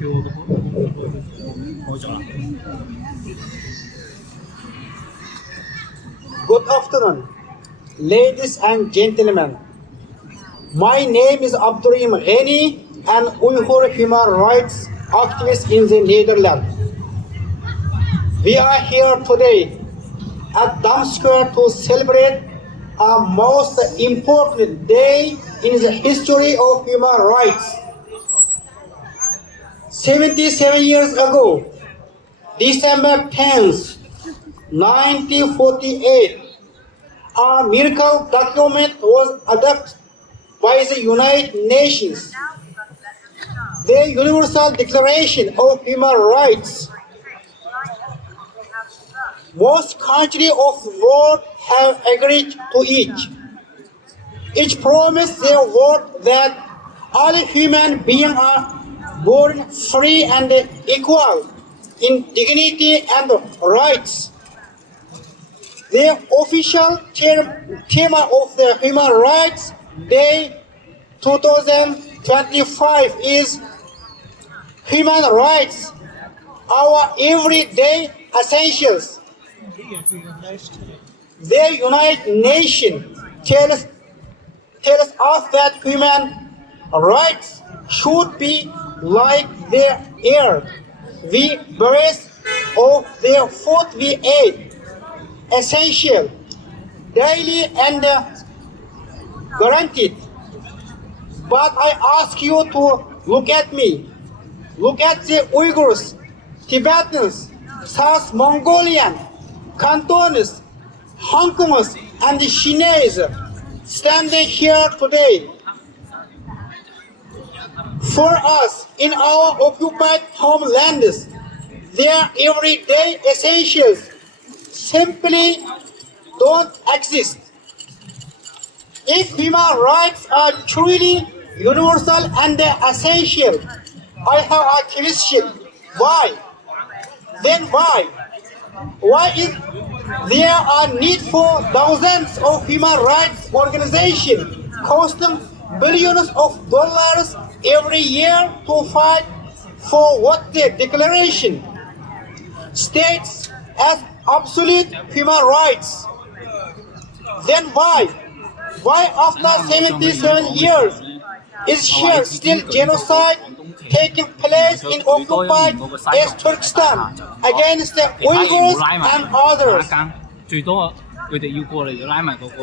Good afternoon, ladies and gentlemen. My name is Abdurehim Gheni, an Uyghur human rights activist in the Netherlands. We are here today at Dam Square to celebrate a most important day in the history of human rights. 77 years ago, December 10th, 1948, a miracle document was adopted by the United Nations, the Universal Declaration of Human Rights. Most countries of the world have agreed to it. Each promised their world that all human beings are born free and equal in dignity and rights. The official theme of the Human Rights Day 2025 is Human Rights, our everyday essentials. The United Nations tells us that human rights should be like the air we breathe or the food we eat, essential, daily and guaranteed. But I ask you to look at me. Look at the Uyghurs, Tibetans, South Mongolian, Cantonese, Hong Kongers, and the Chinese standing here today. For us, in our occupied homelands, their everyday essentials simply don't exist. If human rights are truly universal and essential, I have a question. Why? Then why? Why is there a need for thousands of human rights organizations costing billions of dollars every year to fight for what the declaration states as absolute human rights? Then why? Why after 77 years is here still genocide taking place in occupied East Turkestan against the Uyghurs and others?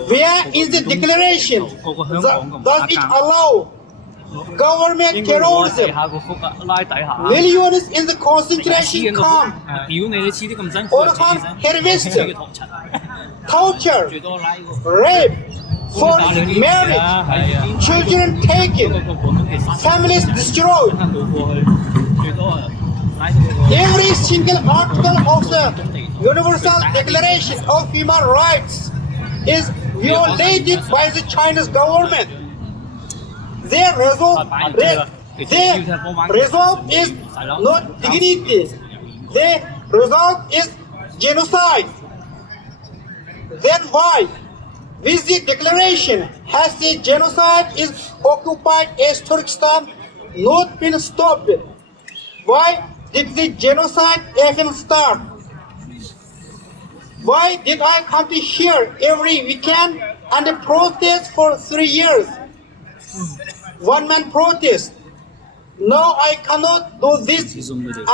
Where is the declaration? Does it allow government terrorism? Millions in the concentration camp, orphan harvested, torture, rape, forced marriage, children taken, families destroyed. Every single article of the Universal Declaration of Human Rights is violated by the Chinese government. Their result is not dignity. The result is genocide. Then why? With the declaration, has the genocide in occupied East Turkestan not been stopped? Why did the genocide even start? Why did I come to here every weekend and protest for 3 years? One-man protest. Now I cannot do this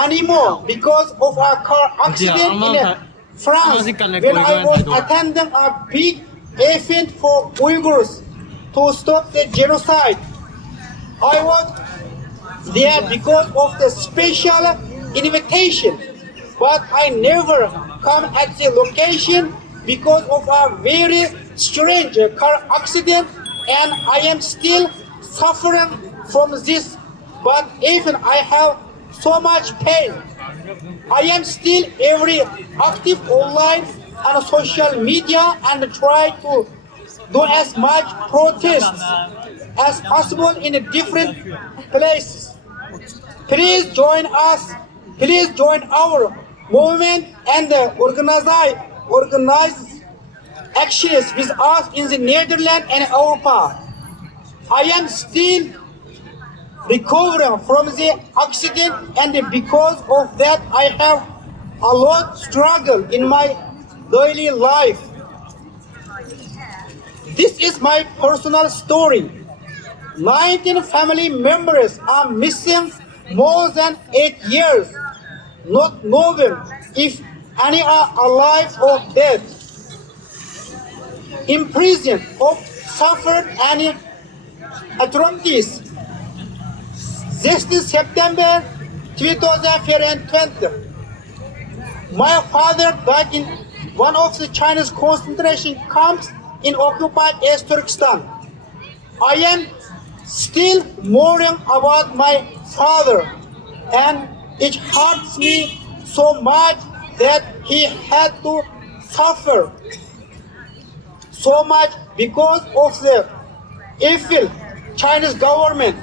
anymore because of a car accident in France when I was attending a big event for Uyghurs to stop the genocide. I was there because of the special invitation, but I never come at the location because of a very strange car accident, and I am still suffering from this. But even I have so much pain, I am still very active online and social media and try to do as much protests as possible in different places. Please join us. Please join our movement and organize actions with us in the Netherlands and Europa. I am still recovering from the accident, and because of that I have a lot struggle in my daily life. This is my personal story. 19 family members are missing more than 8 years, not knowing if any are alive or dead, in prison or suffered any atrocities. 6 September 2020, my father died in one of the Chinese concentration camps in occupied East Turkestan. I am still mourning about my father, and it hurts me so much that he had to suffer so much because of the evil Chinese government.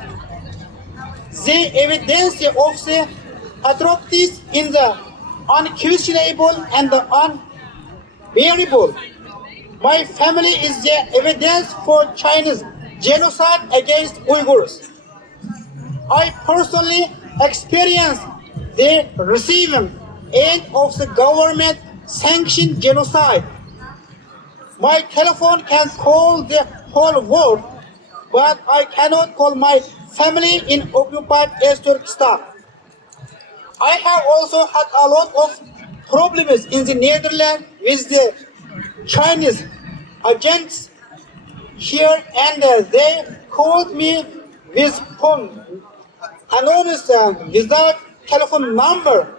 The evidence of the atrocities in the unquestionable and the unbearable. My family is the evidence for Chinese genocide against Uyghurs. I personally experienced the receiving aid of the government sanctioned genocide. My telephone can call the whole world, but I cannot call my family in occupied East Turkestan. I have also had a lot of problems in the Netherlands with the Chinese agents here, and they called me with phone anonymous without telephone number,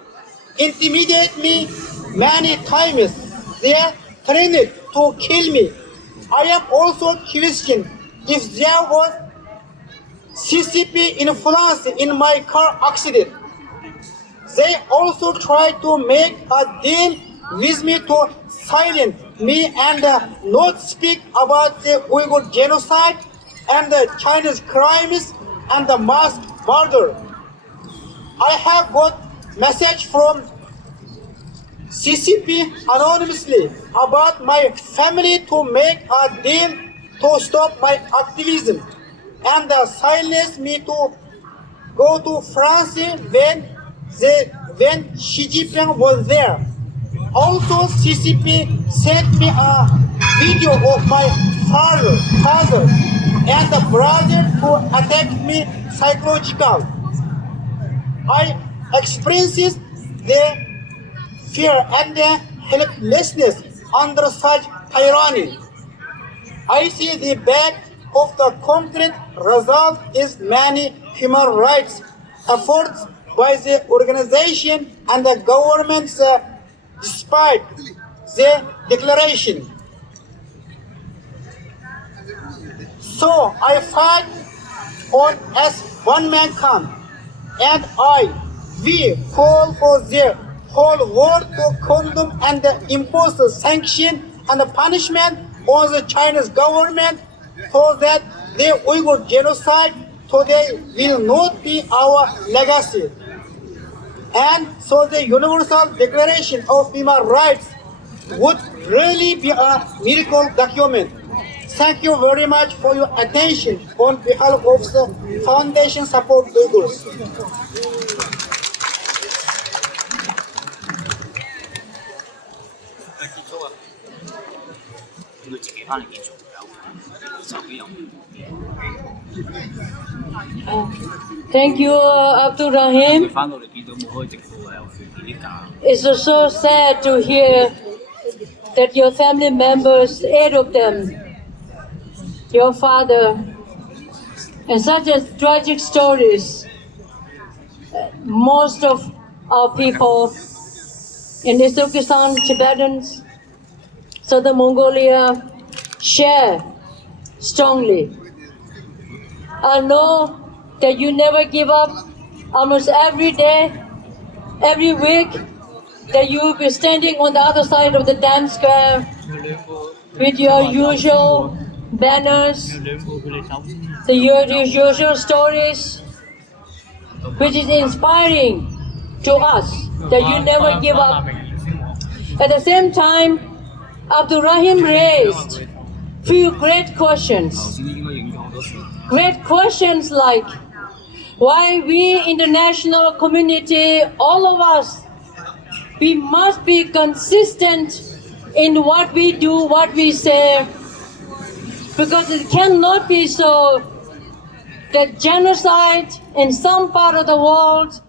intimidate me many times. They threatened to kill me. I am also questioned if there was CCP influence in my car accident. They also tried to make a deal with me to silence me and not speak about the Uyghur genocide and the Chinese crimes and the mass murder. I have got message from CCP anonymously about my family to make a deal to stop my activism and silence me to go to France when Xi Jinping was there. Also, CCP sent me a video of my father and the brother who attacked me psychological. I experienced the fear and the helplessness under such tyranny. I see the back of the concrete result is many human rights efforts by the organization and the governments despite the declaration. So I fight on as one man camp, and we call for the whole world to condemn and impose a sanction and a punishment on the Chinese government so that the Uyghur genocide today will not be our legacy. And so the Universal Declaration of Human Rights would really be a miracle document. Thank you very much for your attention on behalf of the Foundation Support Uyghurs. Thank you, Abdurehim. It's so sad to hear that your family members, 8 of them, your father, and such a tragic stories. Most of our people in East Turkestan, Tibetans, Southern Mongolia, share strongly. I know that you never give up. Almost every day, every week, that you will be standing on the other side of the dam square with your usual banners, your usual stories, which is inspiring to us that you never give up. At the same time, Abdurehim raised few great questions. Great questions like, why we international community, all of us, we must be consistent in what we do, what we say, because it cannot be so that genocide in some part of the world